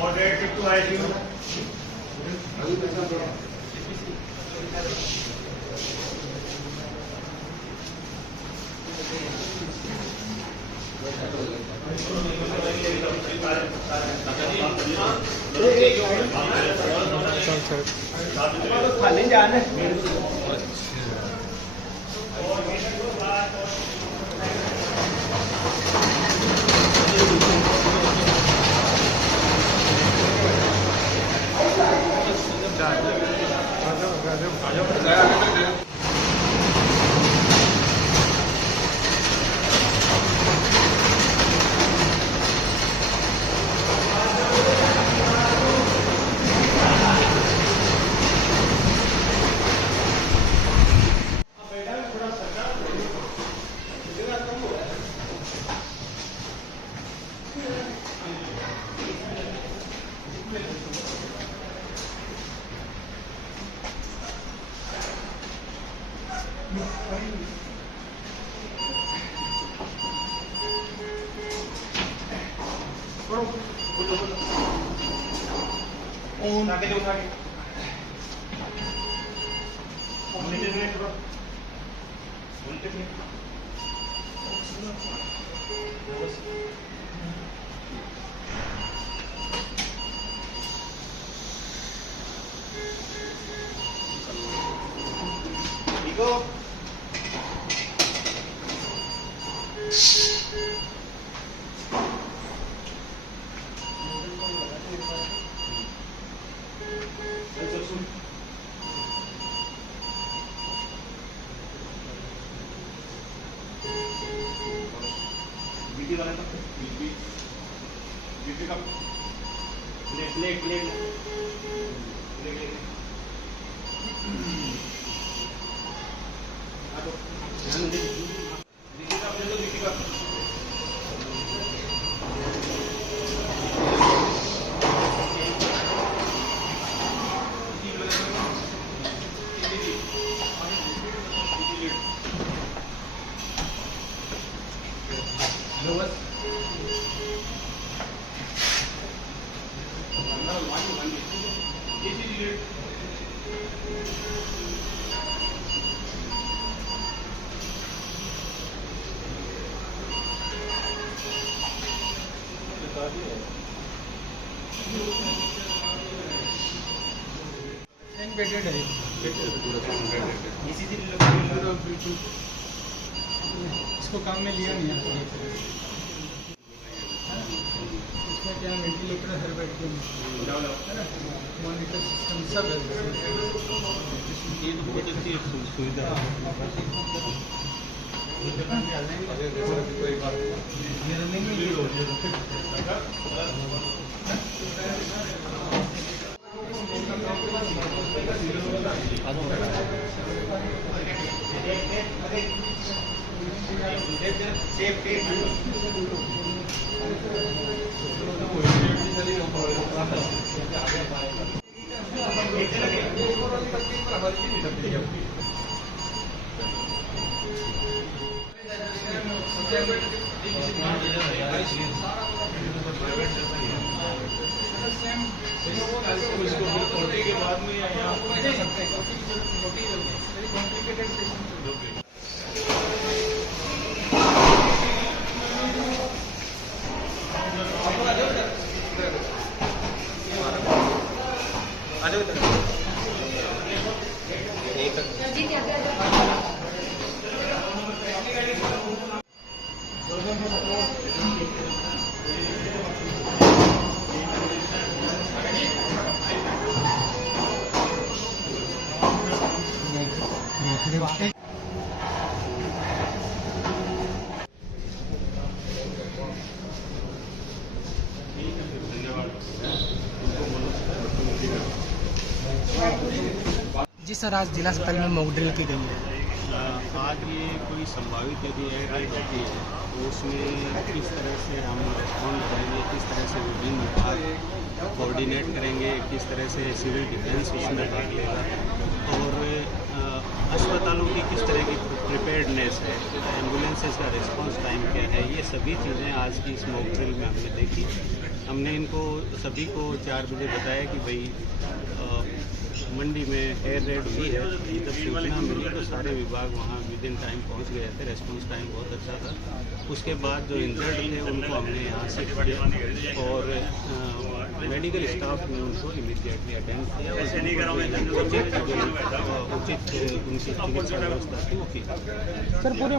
Moderate to ICU. खाली जाने Go. BT वाला का बीटी का प्लेट बेडेड है इसको काम में लिया नहीं है इसमें क्या वेंटिलेटर हर बेड के मॉनिटर सिस्टम सब है ये तो बहुत अच्छी सुविधा के बाद में यहाँ सकते हैं जी सर, आज जिला अस्पताल में मॉक ड्रिल की गई है। आज ये कोई संभावित यदि एयर रेड होती है तो उसमें किस तरह से हम रिस्पॉन्ड करेंगे, किस तरह से विभिन्न विभाग कोऑर्डिनेट करेंगे, किस तरह से सिविल डिफेंस उसमें भाग लेगा और अस्पतालों की किस तरह की प्रिपेयर्डनेस है, एम्बुलेंसेस का रिस्पांस टाइम क्या है, ये सभी चीज़ें आज की इस मॉक ड्रिल में हमने देखी। हमने इनको सभी को 4 बजे बताया कि भाई मंडी में एयर रेड हुई है। जब सूचना मिली तो सारे विभाग वहाँ विद इन टाइम पहुँच गए थे। रेस्पॉन्स टाइम बहुत अच्छा था। उसके बाद जो इंजर्ड थे उनको हमने यहाँ शिफ्ट किया और मेडिकल स्टाफ ने उनको इमीडिएटली अटेंड किया और उचित उनकी चिकित्सा व्यवस्था थी वो की। सर, पूरे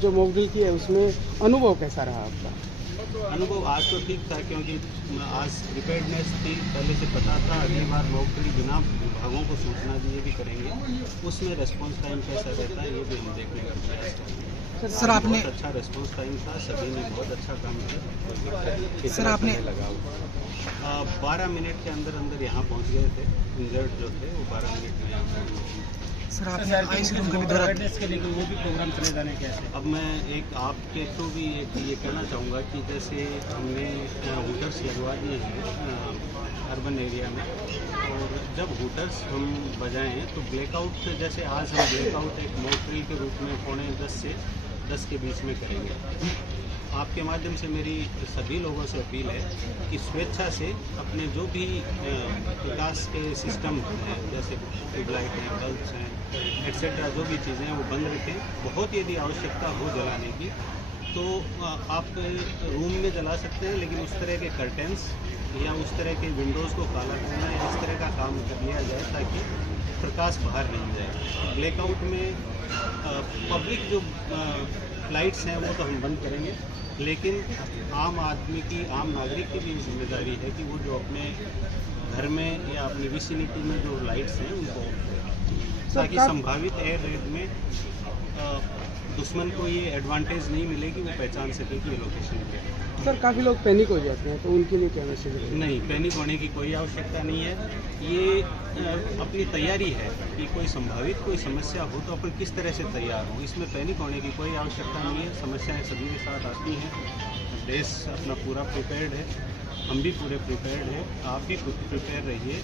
जो मॉक ड्रिल की है उसमें अनुभव कैसा रहा आपका? अनुभव आज तो ठीक था क्योंकि आज प्रिपेयर्डनेस थी, पहले से पता था। अगली बार मॉक ड्रिल बिना विभागों को सूचना दिए भी करेंगे, उसमें रेस्पॉन्स टाइम कैसा रहता है ये भी हम देखने का प्रयास करेंगे। सर, आपने बहुत अच्छा रेस्पॉन्स टाइम था, सभी ने बहुत अच्छा काम किया। सर, आपने 12 मिनट के अंदर अंदर यहाँ पहुँच गए थे। इंजर्ड जो थे वो 12 मिनट में यहाँ पहुँच गए। सर, आपने आईसीयू रूम का भी दौरा के लिए वो भी प्रोग्राम चले जाने कैसे? अब मैं एक आपके थ्रू भी एक ये कहना चाहूँगा कि जैसे हमने हूटर्स लगवा दिए हैं अर्बन एरिया में, और जब हूटर्स हम बजाएं तो ब्लैकआउट, जैसे आज हम ब्लैकआउट एक मॉक ड्रिल के रूप में 9:45 से 10 के बीच में करेंगे। आपके माध्यम से मेरी सभी लोगों से अपील है कि स्वेच्छा से अपने जो भी विकास के सिस्टम हैं, जैसे ट्यूबलाइट हैं, बल्ब्स हैं, एक्सेट्रा, जो भी चीज़ें हैं वो बंद रखें। बहुत यदि आवश्यकता हो जलाने की तो आप रूम में जला सकते हैं, लेकिन उस तरह के कर्टेंस या उस तरह के विंडोज़ को काला करना या इस तरह का काम कर लिया जाए ताकि प्रकाश बाहर नहीं जाए। ब्लैकआउट में पब्लिक जो लाइट्स हैं वो तो हम बंद करेंगे, लेकिन आम आदमी की, आम नागरिक की भी जिम्मेदारी है कि वो जो अपने घर में या अपनी विसिनिटी में जो लाइट्स हैं उनको, ताकि संभावित एयर रेड में दुश्मन को ये एडवांटेज नहीं मिले कि वो पहचान सके कि ये लोकेशन क्या है। सर, काफ़ी लोग पैनिक हो जाते हैं, तो उनके लिए क्या मैसेज है? नहीं, पैनिक होने की कोई आवश्यकता नहीं है। ये अपनी तैयारी है कि कोई संभावित कोई समस्या हो तो अपन किस तरह से तैयार हो, इसमें पैनिक होने की कोई आवश्यकता नहीं है। समस्याएं सभी के साथ आती हैं, देश अपना पूरा प्रिपेयर्ड है, हम भी पूरे प्रिपेयर्ड हैं, आप भी प्रिपेयर रहिए।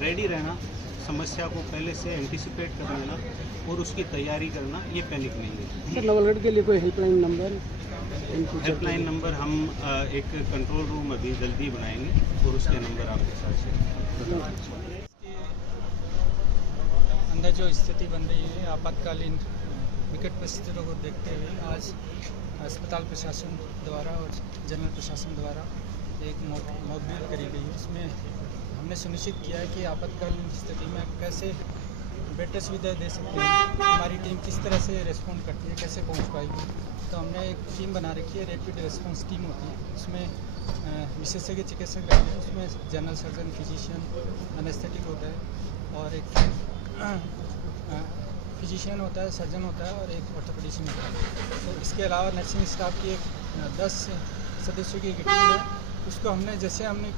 रेडी रहना, समस्या को पहले से एंटिसिपेट कर लेना और उसकी तैयारी करना, ये पैनिक नहीं है। सर, नवलगढ़ के लिए कोई हेल्पलाइन नंबर? हेल्पलाइन नंबर हम एक कंट्रोल रूम अभी जल्दी बनाएंगे और उसके नंबर आपके साथ शेयर। अंदर जो स्थिति बन रही है, आपातकालीन विकट परिस्थितियों को देखते हुए आज अस्पताल प्रशासन द्वारा और जनरल प्रशासन द्वारा एक मॉक ड्रिल करी गई है। इसमें हमने सुनिश्चित किया है कि आपातकालीन स्थिति में कैसे बेटर सुविधा दे सकते हैं, हमारी टीम किस तरह से रिस्पॉन्ड करती है, कैसे पहुंच पाएगी। तो हमने एक टीम बना रखी है, रैपिड रिस्पॉन्स टीम होती है। उसमें विशेषज्ञ चिकित्सक रहते हैं, उसमें जनरल सर्जन, फिजिशियन, एनेस्थेटिक होता है और एक फिजिशियन होता है, सर्जन होता है और एक ऑर्थोपेडिशियन होता है। तो इसके अलावा नर्सिंग स्टाफ की एक 10 सदस्यों की एक टीम है। उसको हमने, जैसे हमने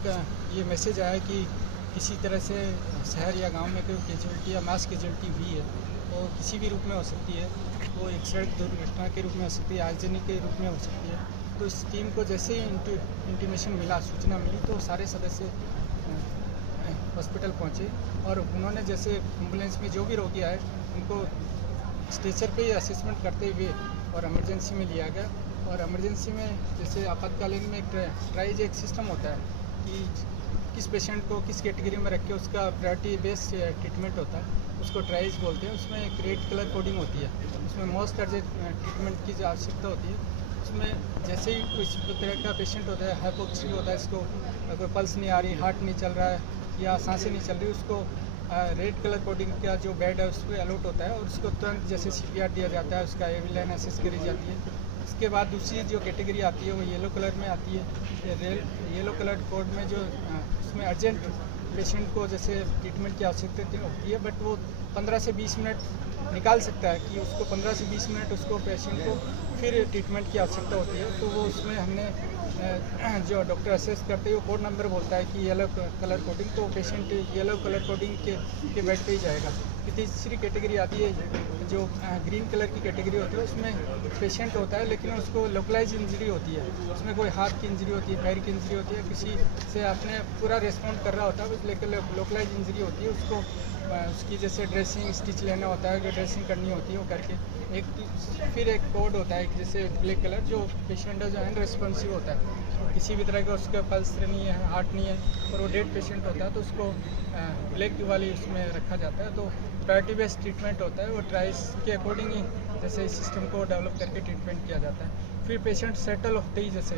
ये मैसेज आया कि किसी तरह से शहर या गांव में कोई कैजुअल्टी या मास कैजुअल्टी हुई है, तो किसी भी रूप में हो सकती है, वो एक सड़क दुर्घटना के रूप में हो सकती है, आगजनी के रूप में हो सकती है। तो इस टीम को जैसे ही इंटीमेशन मिला, सूचना मिली, तो सारे सदस्य हॉस्पिटल पहुंचे और उन्होंने, जैसे एम्बुलेंस में जो भी रोगी आए उनको स्ट्रेचर पे ही असेसमेंट करते हुए और इमरजेंसी में लिया गया। और इमरजेंसी में, जैसे आपातकालीन में एक ट्राइज एक सिस्टम होता है कि किस पेशेंट को किस कैटेगरी में रख के उसका प्रायोरिटी बेस्ड ट्रीटमेंट होता है, उसको ट्राइज बोलते हैं। उसमें एक रेड कलर कोडिंग होती है, उसमें मोस्ट अर्जेंट ट्रीटमेंट की जो आवश्यकता होती है, उसमें जैसे ही कोई तरह का पेशेंट होता है, हाइपोक्सिक होता है, इसको अगर पल्स नहीं आ रही, हार्ट नहीं चल रहा है या सांसें नहीं चल रही, उसको रेड कलर कोडिंग का जो बेड है उस पर अलॉट होता है और उसको तुरंत जैसे CPR दिया जाता है, उसका AV लाइन असेस करी जाती है। इसके बाद दूसरी जो कैटेगरी आती है वो येलो कलर में आती है। येलो कलर कोड में जो उसमें अर्जेंट पेशेंट को जैसे ट्रीटमेंट की आवश्यकता होती है, बट वो 15 से 20 मिनट निकाल सकता है कि उसको 15 से 20 मिनट उसको पेशेंट को फिर ट्रीटमेंट की आवश्यकता होती है, तो वो उसमें हमने जो डॉक्टर असेस करते हैं वो कोड नंबर बोलता है कि येलो कलर कोडिंग, तो पेशेंट येलो कलर कोडिंग के बेड पे ही जाएगा। फिर तीसरी कैटेगरी आती है जो ग्रीन कलर की कैटेगरी होती है, उसमें पेशेंट होता है लेकिन उसको लोकलाइज इंजरी होती है, उसमें कोई हाथ की इंजरी होती है, पैर की इंजरी होती है, किसी से आपने पूरा रेस्पॉन्ड कर रहा होता है लेकिन लोकलाइज इंजरी होती है, उसको उसकी जैसे ड्रेसिंग स्टिच लेना होता है, ड्रेसिंग करनी होती है वो करके फिर एक कोड होता है जैसे ब्लैक कलर, जो पेशेंट जो है रेस्पॉन्सिव होता है, किसी भी तरह का उसका पल्स नहीं है, हार्ट नहीं है और वो डेड पेशेंट होता है तो उसको ब्लैक वाली उसमें रखा जाता है। तो प्रायोरिटी बेस्ड ट्रीटमेंट होता है, वो ट्राइस के अकॉर्डिंग ही जैसे इस सिस्टम को डेवलप करके ट्रीटमेंट किया जाता है। फिर पेशेंट सेटल होते ही जैसे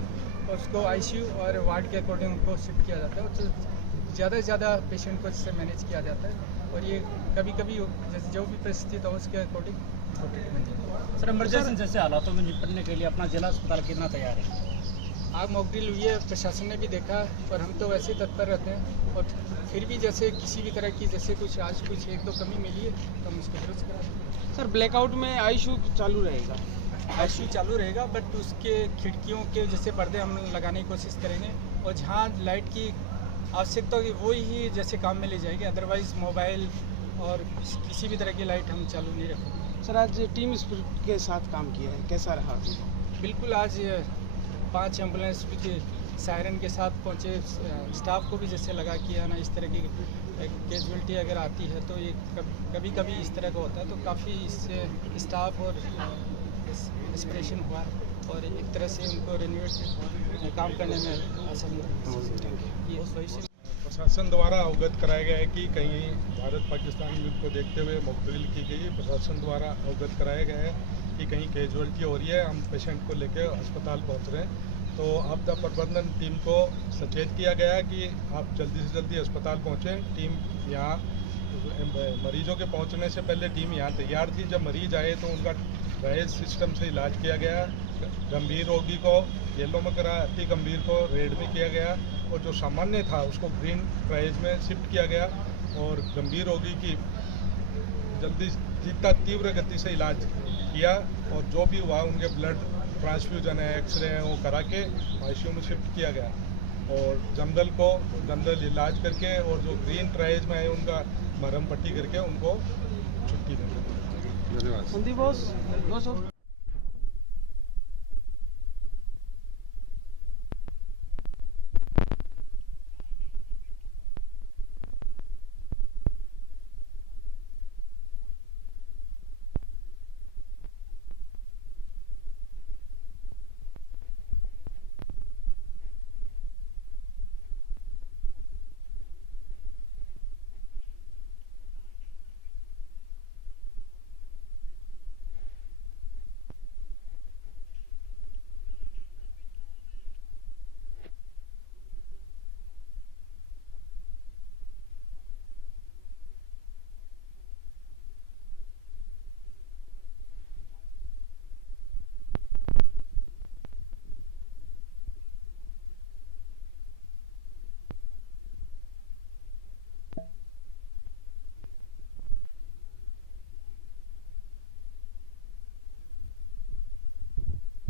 उसको आईसीयू और वार्ड के अकॉर्डिंग उनको शिफ्ट किया जाता है, तो ज़्यादा से ज़्यादा पेशेंट को इससे मैनेज किया जाता है और ये कभी कभी जैसे जो भी परिस्थिति हो उसके अकॉर्डिंग ट्रीटमेंट दिया। सर इमरजेंसी जैसे हालातों में निपटने के लिए अपना जिला अस्पताल कितना तैयार है? आग मॉकड्रिल हुई है, प्रशासन ने भी देखा और हम तो वैसे ही तत्पर रहते हैं और फिर भी जैसे किसी भी तरह की जैसे कुछ आज कुछ एक दो कमी मिली है तो हम उसको दुरुस्त करा देंगे। सर ब्लैकआउट में आईसीयू चालू रहेगा? आईसीयू चालू रहेगा बट उसके खिड़कियों के जैसे पर्दे हम लगाने की कोशिश करेंगे और जहाँ लाइट की आवश्यकता होगी वही ही जैसे काम में ले जाएगी, अदरवाइज़ मोबाइल और किसी भी तरह की लाइट हम चालू नहीं रखेंगे। सर आज टीम स्पिरिट के साथ काम किया है, कैसा रहा? बिल्कुल, आज 5 एम्बुलेंस के सायरन के साथ पहुँचे, स्टाफ को भी जैसे लगा कि है ना इस तरह की कैजुअलिटी अगर आती है तो ये कभी कभी इस तरह का होता है, तो काफ़ी इससे स्टाफ और इंस्पिरेशन हुआ और एक तरह से उनको रिन्यूएट काम करने में आसानी हुई। ये भविष्य प्रशासन द्वारा अवगत कराया गया है कि कहीं भारत पाकिस्तान युद्ध को देखते हुए मॉकड्रिल की गई है। प्रशासन द्वारा अवगत कराया गया है कि कहीं कैजुअलिटी हो रही है, हम पेशेंट को लेकर अस्पताल पहुंच रहे हैं, तो आपदा प्रबंधन टीम को सचेत किया गया है कि आप जल्दी से जल्दी अस्पताल पहुँचें। टीम यहाँ मरीजों के पहुँचने से पहले टीम यहाँ तैयार थी, जब मरीज आए तो उनका ट्रायल सिस्टम से इलाज किया गया। गंभीर रोगी को येलो में कराया, अति गंभीर को रेड में किया गया और जो सामान्य था उसको ग्रीन ट्रायल्स में शिफ्ट किया गया और गंभीर रोगी की जल्दी जितना तीव्र गति से इलाज किया और जो भी हुआ उनके ब्लड ट्रांसफ्यूजन है, एक्सरे हैं, वो करा के आईसीयू में शिफ्ट किया गया और जनरल इलाज करके और जो ग्रीन ट्रायल्स में आए उनका मरहम पट्टी करके उनको छुट्टी दी। धन्यवाद। संदीप बोस।